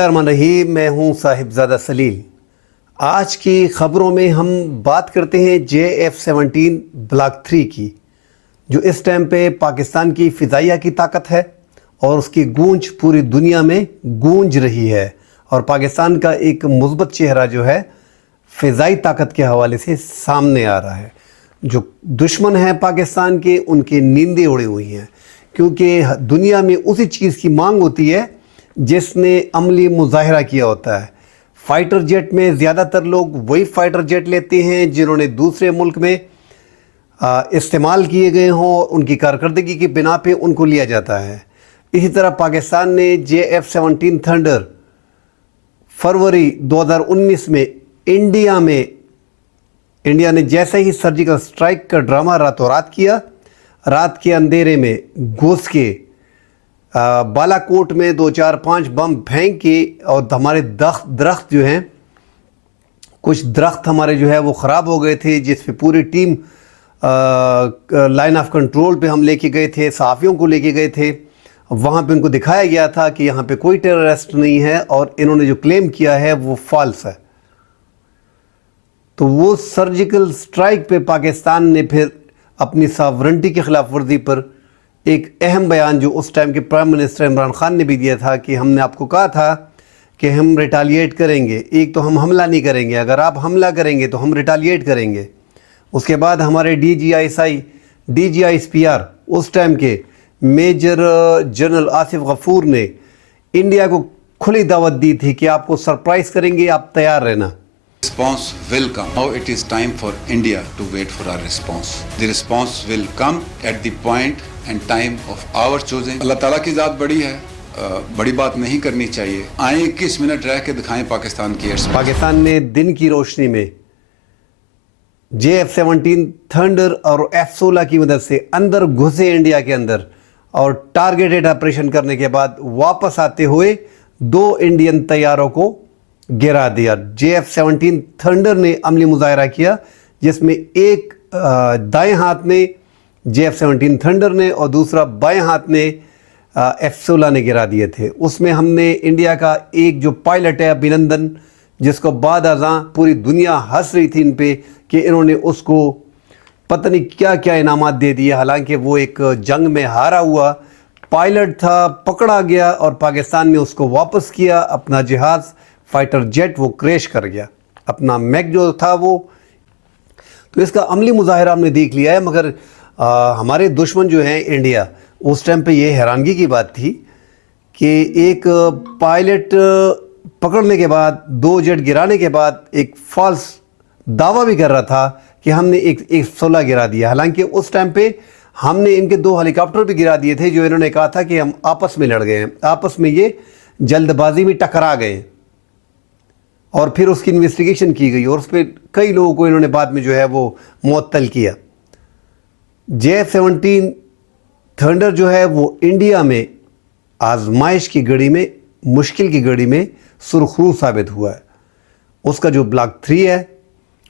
रहीम, मैं हूं साहिबजादा सलील। आज की ख़बरों में हम बात करते हैं JF-17 ब्लॉक 3 की, जो इस टाइम पे पाकिस्तान की फ़िज़ाइया की ताकत है और उसकी गूंज पूरी दुनिया में गूंज रही है। और पाकिस्तान का एक मुस्बत चेहरा जो है फ़िज़ाई ताकत के हवाले से सामने आ रहा है। जो दुश्मन हैं पाकिस्तान के, उनकी नींदें उड़ी हुई हैं, क्योंकि दुनिया में उसी चीज़ की मांग होती है जिसने अमली मुजाहरा किया होता है। फ़ाइटर जेट में ज़्यादातर लोग वही फ़ाइटर जेट लेते हैं जिन्होंने दूसरे मुल्क में इस्तेमाल किए गए हों, उनकी कारकर्दगी की बिना पे उनको लिया जाता है। इसी तरह पाकिस्तान ने JF-17 थंडर फरवरी 2019 में इंडिया ने जैसे ही सर्जिकल स्ट्राइक का ड्रामा रातों रात किया, रात के अंधेरे में घुस के बालाकोट में 2, 4, 5 बम फेंक के, और हमारे दरख्त जो हैं, कुछ दरख्त हमारे जो है वो ख़राब हो गए थे, जिस पे पूरी टीम लाइन ऑफ कंट्रोल पे हम लेके गए थे, सहाफ़ियों को लेके गए थे। वहाँ पे उनको दिखाया गया था कि यहाँ पे कोई टेररिस्ट नहीं है और इन्होंने जो क्लेम किया है वो फॉल्स है। तो वो सर्जिकल स्ट्राइक पे पाकिस्तान ने फिर अपनी सॉवरेंटी की खिलाफ वर्जी पर एक अहम बयान, जो उस टाइम के प्राइम मिनिस्टर इमरान खान ने भी दिया था, कि हमने आपको कहा था कि हम रिटालिएट करेंगे। एक तो हम हमला नहीं करेंगे, अगर आप हमला करेंगे तो हम रिटालिएट करेंगे। उसके बाद हमारे DGISPR उस टाइम के मेजर जनरल आसिफ गफूर ने इंडिया को खुली दावत दी थी कि आपको सरप्राइज़ करेंगे, आप तैयार रहना। Response will come. Now it is time for India to wait for our response. The response will come at the point and time of our choosing. अल्लाह ताला की ज़ात बड़ी है, बड़ी बात नहीं करनी चाहिए। आए 21 मिनट रह के दिखाएं पाकिस्तान की एयर। पाकिस्तान ने दिन की रोशनी में JF-17 थंडर और F-16 की मदद से अंदर घुसे इंडिया के अंदर, और टारगेटेड ऑपरेशन करने के बाद वापस आते हुए 2 इंडियन तैयारों को गिरा दिया। JF-17 थंडर ने अमली मुजाहरा किया, जिसमें एक दाएं हाथ ने JF-17 थंडर ने और दूसरा बाएं हाथ ने F-16 ने गिरा दिए थे। उसमें हमने इंडिया का एक जो पायलट है अभिनंदन, जिसको बाद अज़ां पूरी दुनिया हंस रही थी इन पे कि इन्होंने उसको पता नहीं क्या क्या इनामात दे दिए, हालांकि वो एक जंग में हारा हुआ पायलट था, पकड़ा गया और पाकिस्तान ने उसको वापस किया। अपना जहाज़ फ़ाइटर जेट वो क्रैश कर गया, अपना मैक जो था वो। तो इसका अमली मुजाहरा हमने देख लिया है। मगर हमारे दुश्मन जो हैं इंडिया, उस टाइम पे ये हैरानगी की बात थी कि एक पायलट पकड़ने के बाद, 2 जेट गिराने के बाद एक फॉल्स दावा भी कर रहा था कि हमने एक F-16 गिरा दिया। हालांकि उस टाइम पे हमने इनके 2 हेलीकॉप्टर भी गिरा दिए थे, जो इन्होंने कहा था कि हम आपस में लड़ गए हैं, आपस में ये जल्दबाजी में टकरा गए। और फिर उसकी इन्वेस्टिगेशन की गई और उस पर कई लोगों को इन्होंने बाद में जो है वो मुअत्तल किया। JF-17 थंडर जो है वो इंडिया में आजमाइश की घड़ी में, मुश्किल की घड़ी में सुरखरू साबित हुआ है। उसका जो ब्लॉक 3 है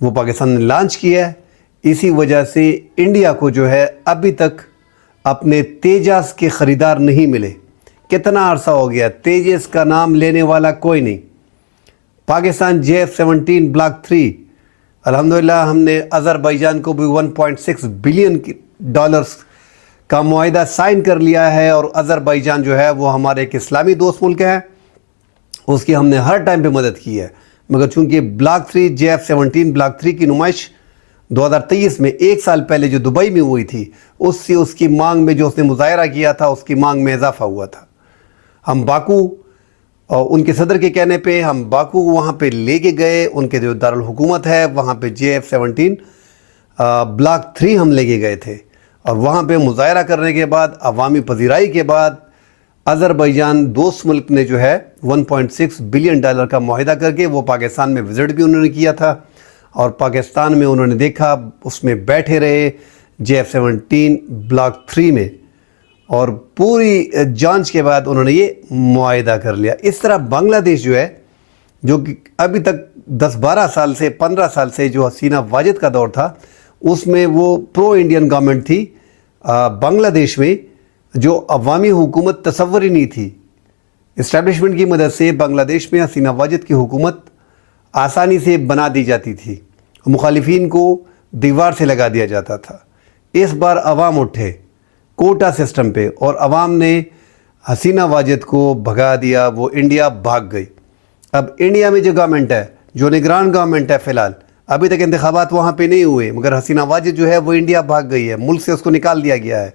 वो पाकिस्तान ने लॉन्च किया है। इसी वजह से इंडिया को जो है अभी तक अपने तेजस के ख़रीदार नहीं मिले। कितना अरसा हो गया, तेजस का नाम लेने वाला कोई नहीं। पाकिस्तान JF-17 ब्लॉक 3, अल्हम्दुलिल्लाह हमने अज़रबैजान को भी $1.6 बिलियन का मुआहिदा साइन कर लिया है। और अज़रबैजान जो है वो हमारे एक इस्लामी दोस्त मुल्क है, उसकी हमने हर टाइम पे मदद की है। मगर चूँकि ब्लॉक 3 JF-17 ब्लॉक 3 की नुमाइश 2023 में 1 साल पहले जो दुबई में हुई थी, उससे उसकी मांग में जो उसने मुजाहरा किया था, उसकी मांग में इजाफा हुआ था। हम बाकू और उनके सदर के कहने पे हम बाकू वहाँ पे लेके गए, उनके जो दारुल हुकूमत है वहाँ पे JF-17 ब्लॉक 3 हम लेके गए थे। और वहाँ पे मुजाहरा करने के बाद, अवामी पजीराई के बाद, अज़रबैजान दोस्त मुल्क ने जो है $1.6 बिलियन का मुआहिदा करके वो पाकिस्तान में विज़िट भी उन्होंने किया था। और पाकिस्तान में उन्होंने देखा, उसमें बैठे रहे JF-17 ब्लॉक 3 में, और पूरी जांच के बाद उन्होंने ये मुआहिदा कर लिया। इस तरह बांग्लादेश जो है, जो कि अभी तक 10-12 साल से 15 साल से जो हसीना वाजिद का दौर था, उसमें वो प्रो इंडियन गवर्नमेंट थी। बांग्लादेश में जो अवामी हुकूमत तसव्वुर ही नहीं थी, इस्टेब्लिशमेंट की मदद से बांग्लादेश में हसीना वाजिद की हुकूमत आसानी से बना दी जाती थी, मुखालिफिन को दीवार से लगा दिया जाता था। इस बार अवाम उठे कोटा सिस्टम पे और अवाम ने हसीना वाजिद को भगा दिया, वो इंडिया भाग गई। अब इंडिया में जो गवर्नमेंट है, जो निगरान गवर्नमेंट है फ़िलहाल, अभी तक इंतखाबात वहाँ पे नहीं हुए, मगर हसीना वाजिद जो है वो इंडिया भाग गई है, मुल्क से उसको निकाल दिया गया है।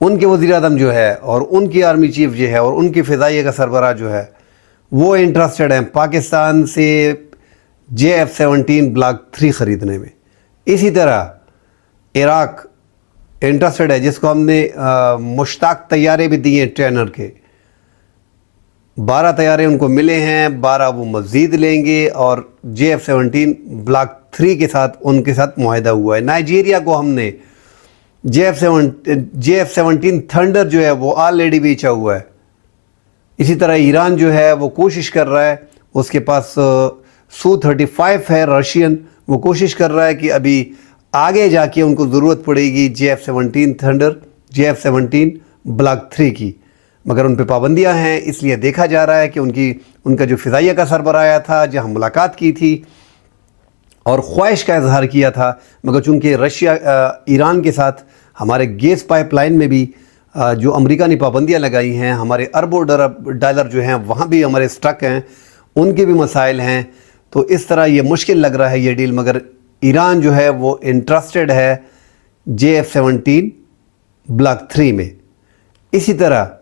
उनके वज़ीर आज़म जो है और उनकी आर्मी चीफ जो है और उनकी फ़िज़ाइया का सरबराह जो है वो इंटरेस्टेड हैं पाकिस्तान से JF-17 ब्लॉक 3 ख़रीदने में। इसी तरह इराक़ इंटरेस्टेड है, जिसको हमने मुश्ताक तैयारे भी दिए ट्रेनर के, 12 तैयारे उनको मिले हैं, 12 वो मज़ीद लेंगे और JF-17 ब्लॉक 3 के साथ उनके साथ मुआहदा हुआ है। नाइजीरिया को हमने JF-17 थंडर जो है वो ऑलरेडी बेचा हुआ है। इसी तरह ईरान जो है वो कोशिश कर रहा है, उसके पास Su-35 है रशियन, वो कोशिश कर रहा है कि अभी आगे जाके उनको ज़रूरत पड़ेगी JF-17 थंडर, JF-17 ब्लॉक 3 की, मगर उन पे पाबंदियां हैं। इसलिए देखा जा रहा है कि उनका जो फ़िज़ाइया का सरबराह आया था, जहां मुलाकात की थी और ख्वाहिश का इजहार किया था, मगर चूँकि रशिया ईरान के साथ हमारे गैस पाइपलाइन में भी जो अमेरिका ने पाबंदियां लगाई हैं, हमारे अरबों डॉलर जो हैं वहाँ भी हमारे स्टक हैं, उनके भी मसाइल हैं। तो इस तरह ये मुश्किल लग रहा है ये डील, मगर ईरान जो है वो इंटरेस्टेड है JF-17 ब्लॉक 3 में। इसी तरह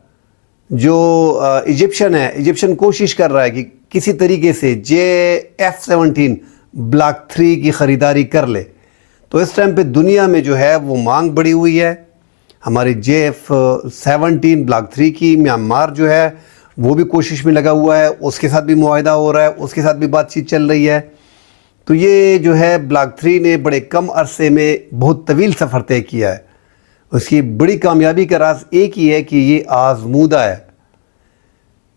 जो इजिप्शियन है, इजिप्शियन कोशिश कर रहा है कि किसी तरीके से JF-17 ब्लॉक 3 की ख़रीदारी कर ले। तो इस टाइम पे दुनिया में जो है वो मांग बढ़ी हुई है हमारे JF-17 ब्लॉक 3 की। म्यांमार जो है वो भी कोशिश में लगा हुआ है, उसके साथ भी मुआहदा हो रहा है, उसके साथ भी बातचीत चल रही है। तो ये जो है ब्लॉक 3 ने बड़े कम अरसे में बहुत तवील सफ़र तय किया है। उसकी बड़ी कामयाबी का राज एक ही है कि ये आज़मूदा है।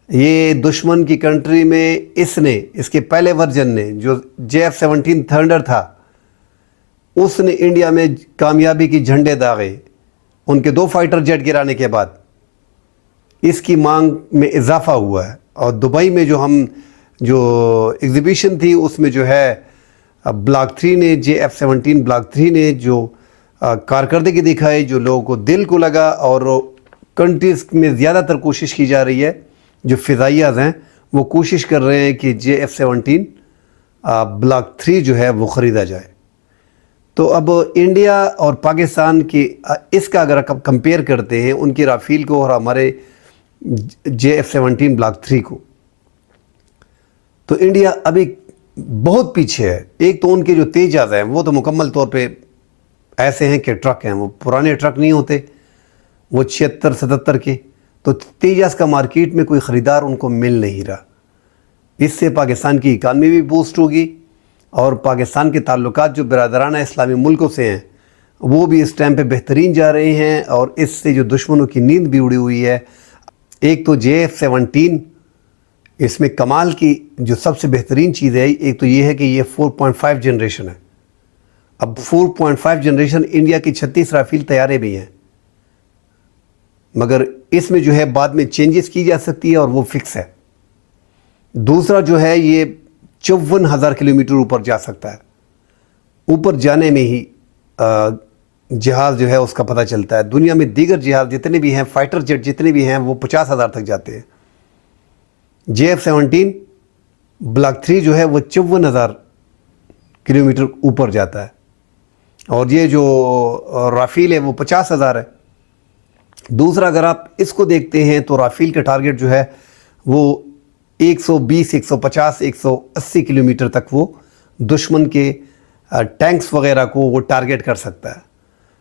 ये दुश्मन की कंट्री में इसके पहले वर्जन ने जो JF-17 थंडर था, उसने इंडिया में कामयाबी की झंडे दागे। उनके 2 फाइटर जेट गिराने के बाद इसकी मांग में इजाफा हुआ है। और दुबई में जो एग्ज़िबिशन थी उसमें जो है ब्लॉक 3 ने, JF-17 ब्लॉक 3 ने जो कारकर्दगी दिखाई, जो लोगों को दिल को लगा, और कंट्रीज़ में ज़्यादातर कोशिश की जा रही है, जो फ़िज़ाइयाज़ हैं वो कोशिश कर रहे हैं कि JF-17 ब्लॉक 3 जो है वो ख़रीदा जाए। तो अब इंडिया और पाकिस्तान की इसका अगर कंपेयर करते हैं, उनकी राफेल को और हमारे JF-17 ब्लॉक 3 को, तो इंडिया अभी बहुत पीछे है। एक तो उनके जो तेजाज़ हैं वो तो मुकम्मल तौर पे ऐसे हैं कि ट्रक हैं, वो पुराने ट्रक नहीं होते, वो 76-77 के। तो तेजाज़ का मार्केट में कोई ख़रीदार उनको मिल नहीं रहा। इससे पाकिस्तान की इकानमी भी बूस्ट होगी और पाकिस्तान के ताल्लुकात जो बिरादराना इस्लामी मुल्कों से हैं वो भी इस टाइम पे बेहतरीन जा रहे हैं, और इससे जो दुश्मनों की नींद भी उड़ी हुई है। एक तो JF-17, इसमें कमाल की जो सबसे बेहतरीन चीज़ है, एक तो ये है कि ये 4.5 जनरेशन है। अब 4.5 जनरेशन इंडिया की 36 राफेल तैयारे भी हैं, मगर इसमें जो है बाद में चेंजेस की जा सकती है और वो फिक्स है। दूसरा जो है ये 54,000 किलोमीटर ऊपर जा सकता है। ऊपर जाने में ही जहाज़ जो है उसका पता चलता है। दुनिया में दीगर जहाज़ जितने भी हैं, फाइटर जेट जितने भी हैं, वो 50,000 तक जाते हैं। JF-17 ब्लॉक 3 जो है वो 54,000 किलोमीटर ऊपर जाता है, और ये जो राफेल है वो 50,000 है। दूसरा अगर आप इसको देखते हैं तो राफेल का टारगेट जो है वो 120, 150, 180 किलोमीटर तक वो दुश्मन के टैंक्स वगैरह को वो टारगेट कर सकता है।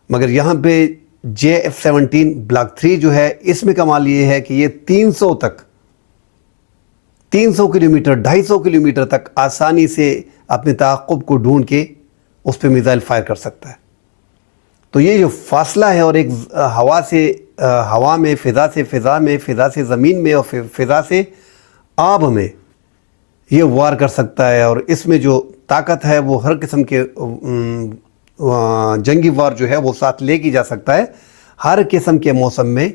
मगर यहाँ पे JF-17 ब्लॉक 3 जो है, इसमें कमाल ये है कि ये 300 किलोमीटर, 250 किलोमीटर तक आसानी से अपने ताक़ुब को ढूंढ के उस पर मिसाइल फायर कर सकता है। तो ये जो फासला है, और एक हवा में, फ़िज़ा से फ़िज़ा में, फ़िज़ा से ज़मीन में और फ़िज़ा से आब में ये वार कर सकता है। और इसमें जो ताकत है वो हर किस्म के जंगी वार जो है वो साथ ले की जा सकता है। हर किस्म के मौसम में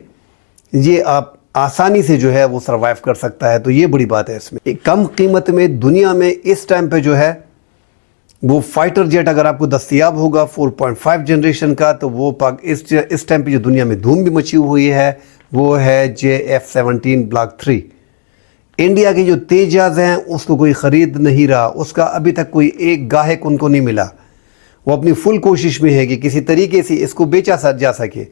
ये आप आसानी से जो है वो सर्वाइव कर सकता है। तो ये बड़ी बात है इसमें। एक कम कीमत में दुनिया में इस टाइम पे जो है वो फाइटर जेट अगर आपको दस्तयाब होगा 4.5 जनरेशन का, तो वो इस टाइम पे जो दुनिया में धूम भी मची हुई है वो है JF-17 ब्लॉक 3। इंडिया के जो तेजाज हैं उसको कोई ख़रीद नहीं रहा, उसका अभी तक कोई एक गाहक उनको नहीं मिला। वो अपनी फुल कोशिश में है कि किसी तरीके से इसको बेचा जा सके।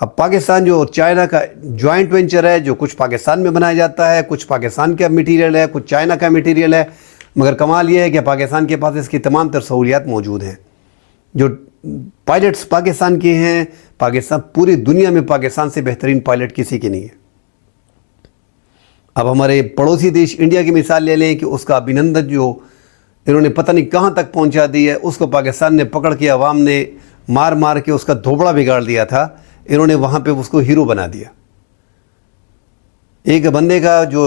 अब पाकिस्तान जो चाइना का जॉइंट वेंचर है, जो कुछ पाकिस्तान में बनाया जाता है, कुछ पाकिस्तान का मटेरियल है, कुछ चाइना का मटेरियल है, मगर कमाल ये है कि पाकिस्तान के पास इसकी तमाम तर सहूलियात मौजूद हैं। जो पायलट्स पाकिस्तान के हैं, पाकिस्तान पूरी दुनिया में पाकिस्तान से बेहतरीन पायलट किसी के नहीं है। अब हमारे पड़ोसी देश इंडिया की मिसाल ले लें कि उसका अभिनंदन जो इन्होंने पता नहीं कहाँ तक पहुँचा दी है, उसको पाकिस्तान ने पकड़ के अवाम ने मार मार के उसका धोबड़ा बिगाड़ दिया था। इन्होंने वहाँ पे उसको हीरो बना दिया। एक बंदे का जो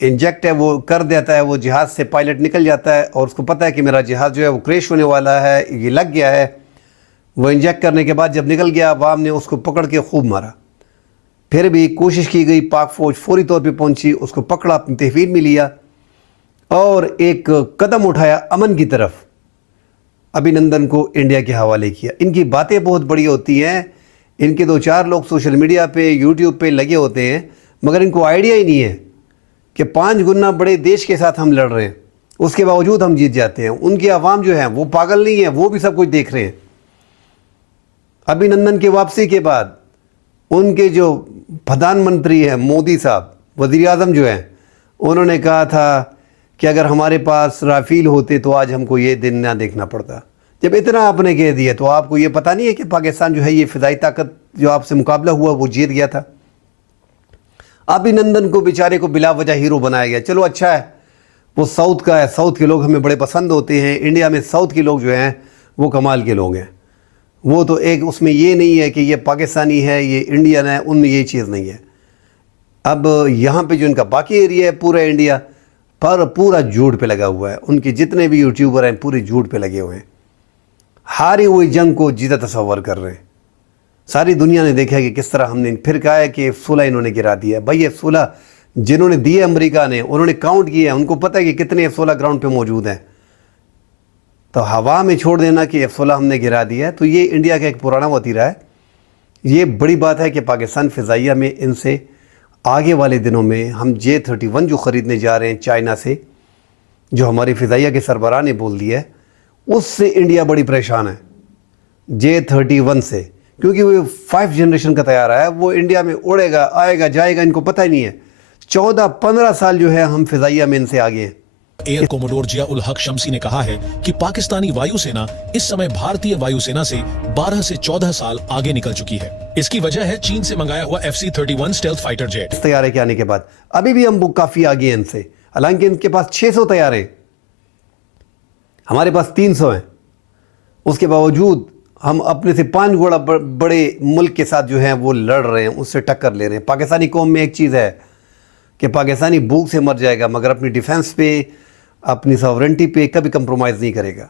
इंजेक्ट है वो कर देता है, वो जहाज़ से पायलट निकल जाता है और उसको पता है कि मेरा जहाज़ जो है वो क्रैश होने वाला है, ये लग गया है। वो इंजेक्ट करने के बाद जब निकल गया, अवाम ने उसको पकड़ के खूब मारा। फिर भी कोशिश की गई, पाक फ़ौज फौरी तौर पे पहुंची, उसको पकड़ा, अपनी तहवील में लिया और एक कदम उठाया अमन की तरफ। अभिनंदन को इंडिया के हवाले किया। इनकी बातें बहुत बड़ी होती हैं, इनके 2-4 लोग सोशल मीडिया पे यूट्यूब पे लगे होते हैं, मगर इनको आइडिया ही नहीं है कि 5 गुना बड़े देश के साथ हम लड़ रहे हैं, उसके बावजूद हम जीत जाते हैं। उनके अवाम जो हैं वो पागल नहीं है, वो भी सब कुछ देख रहे हैं। अभिनंदन की वापसी के बाद उनके जो प्रधानमंत्री हैं मोदी साहब, वज़ीर आज़म जो हैं, उन्होंने कहा था कि अगर हमारे पास राफेल होते तो आज हमको ये दिन ना देखना पड़ता। जब इतना आपने कह दिया तो आपको ये पता नहीं है कि पाकिस्तान जो है ये फ़िज़ाई ताकत जो आपसे मुकाबला हुआ वो जीत गया था। अभिनंदन को बेचारे को बिला वजह हीरो बनाया गया। चलो अच्छा है, वो साउथ का है, साउथ के लोग हमें बड़े पसंद होते हैं। इंडिया में साउथ के लोग जो हैं वो कमाल के लोग हैं। वो तो एक उसमें ये नहीं है कि ये पाकिस्तानी है, ये इंडियन है, उनमें ये चीज़ नहीं है। अब यहाँ पे जो इनका बाकी एरिया है पूरा इंडिया पर पूरा झूठ पे लगा हुआ है। उनके जितने भी यूट्यूबर हैं पूरे झूठ पे लगे हुए हैं, हारी हुई जंग को जीता तस्वर कर रहे हैं। सारी दुनिया ने देखा कि किस तरह हमने, फिर कहा है कि F-16 इन्होंने गिरा दिया। भाई F-16 जिन्होंने दिए अमेरिका ने, उन्होंने काउंट किया है, उनको पता है कि कितने F-16 ग्राउंड पे मौजूद हैं। तो हवा में छोड़ देना कि F-16 हमने गिरा दिया है, तो ये इंडिया का एक पुराना वतीरा है। ये बड़ी बात है कि पाकिस्तान फ़िज़ाइया में इनसे आगे वाले दिनों में हम J-31 जो ख़रीदने जा रहे हैं चाइना से, जो हमारी फ़िज़ाइया के सरबराह ने बोल दिया है, उससे इंडिया बड़ी परेशान है J-31 से, क्योंकि वो 5 जनरेशन का तैयार है। वो इंडिया में उड़ेगा, आएगा, जाएगा, इनको पता ही नहीं है। 14-15 साल जो है हम फ़िज़ाइया में इनसे आगे हैं। एयर कोमोडोर जिया उल हक शम्सी ने कहा है कि पाकिस्तानी वायुसेना इस समय भारतीय वायुसेना से 12 से 14 साल आगे निकल चुकी है। इसकी वजह है चीन से मंगाया हुआ FC-31 स्टेल्थ फाइटर जेट। इस तैयारे के आने के बाद अभी भी हम काफ़ी आगे हैं इनसे, हालांकि इनके पास 600 तैयारे, हमारे पास 300 हैं। उसके बावजूद हम अपने से 5 गुना बड़े मुल्क के साथ जो हैं वो लड़ रहे हैं, उससे टक्कर ले रहे हैं। पाकिस्तानी कौम में एक चीज़ है कि पाकिस्तानी भूख से मर जाएगा, मगर अपनी डिफेंस पे, अपनी सॉवरेंटी पे कभी कंप्रोमाइज़ नहीं करेगा।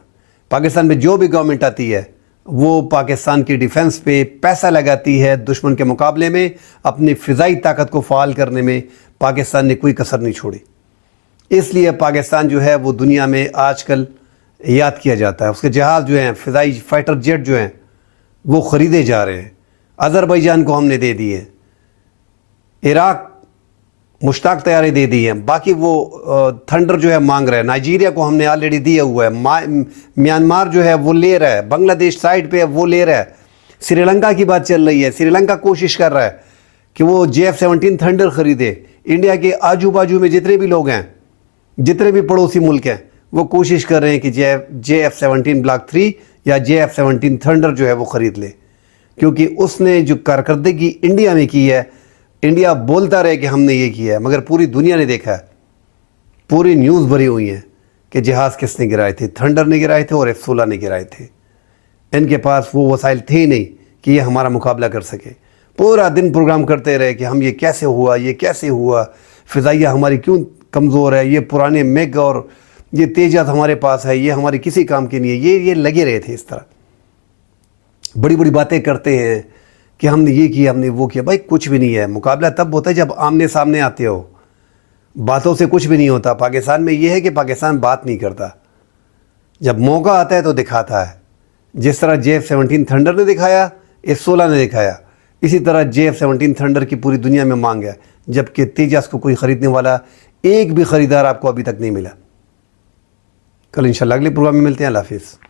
पाकिस्तान में जो भी गवर्नमेंट आती है वो पाकिस्तान की डिफेंस पे पैसा लगाती है। दुश्मन के मुकाबले में अपनी फ़िज़ाई ताकत को फ़ाल करने में पाकिस्तान ने कोई कसर नहीं छोड़ी। इसलिए पाकिस्तान जो है वो दुनिया में आजकल याद किया जाता है। उसके जहाज़ जो हैं, फ़िज़ाई फाइटर जेट जो हैं, वो ख़रीदे जा रहे हैं। अज़रबैजान को हमने दे दिए, इराक़ मुश्ताक तैयारी दे दी हैं, बाकी वो थंडर जो है मांग रहा है। नाइजीरिया को हमने ऑलरेडी दिया हुआ है, म्यांमार जो है वो ले रहा है, बांग्लादेश साइड पे है वो ले रहा है। श्रीलंका की बात चल रही है, श्रीलंका कोशिश कर रहा है कि वो JF-17 थंडर ख़रीदे। इंडिया के आजू बाजू में जितने भी लोग हैं, जितने भी पड़ोसी मुल्क हैं, वो कोशिश कर रहे हैं कि JF-17 ब्लॉक 3 या JF-17 थंडर जो है वो ख़रीद ले, क्योंकि उसने जो कारकर्दगी इंडिया में की है, इंडिया बोलता रहे कि हमने ये किया है, मगर पूरी दुनिया ने देखा है, पूरी न्यूज़ भरी हुई है कि जहाज़ किसने गिराए थे, थंडर ने गिराए थे और F-16 ने गिराए थे। इनके पास वो वसाइल थे नहीं कि ये हमारा मुकाबला कर सके। पूरा दिन प्रोग्राम करते रहे कि हम ये कैसे हुआ, ये कैसे हुआ, फ़िज़ाइया हमारी क्यों कमज़ोर है, ये पुराने मिग और ये तेजाब हमारे पास है, ये हमारी किसी काम की नहीं है। ये लगे रहे थे इस तरह, बड़ी बड़ी बातें करते हैं کہ ہم نے یہ کیا، ہم نے وہ کیا. بھائی کچھ بھی نہیں ہے. مقابلہ تب ہوتا ہے جب آمنے سامنے آتے ہو. باتوں سے کچھ بھی نہیں ہوتا. پاکستان میں یہ ہے کہ پاکستان بات نہیں کرتا، جب موقع آتا ہے تو دکھاتا ہے. جس طرح JF-17 تھنڈر نے دکھایا، F-16 نے دکھایا، اسی طرح JF-17 تھنڈر کی پوری دنیا میں مانگ ہے، جبکہ تیجس کو کوئی خریدنے والا ایک بھی خریدار آپ کو ابھی تک نہیں ملا. کل انشاءاللہ اگلے پروگرام میں ملتے ہیں. اللہ حافظ.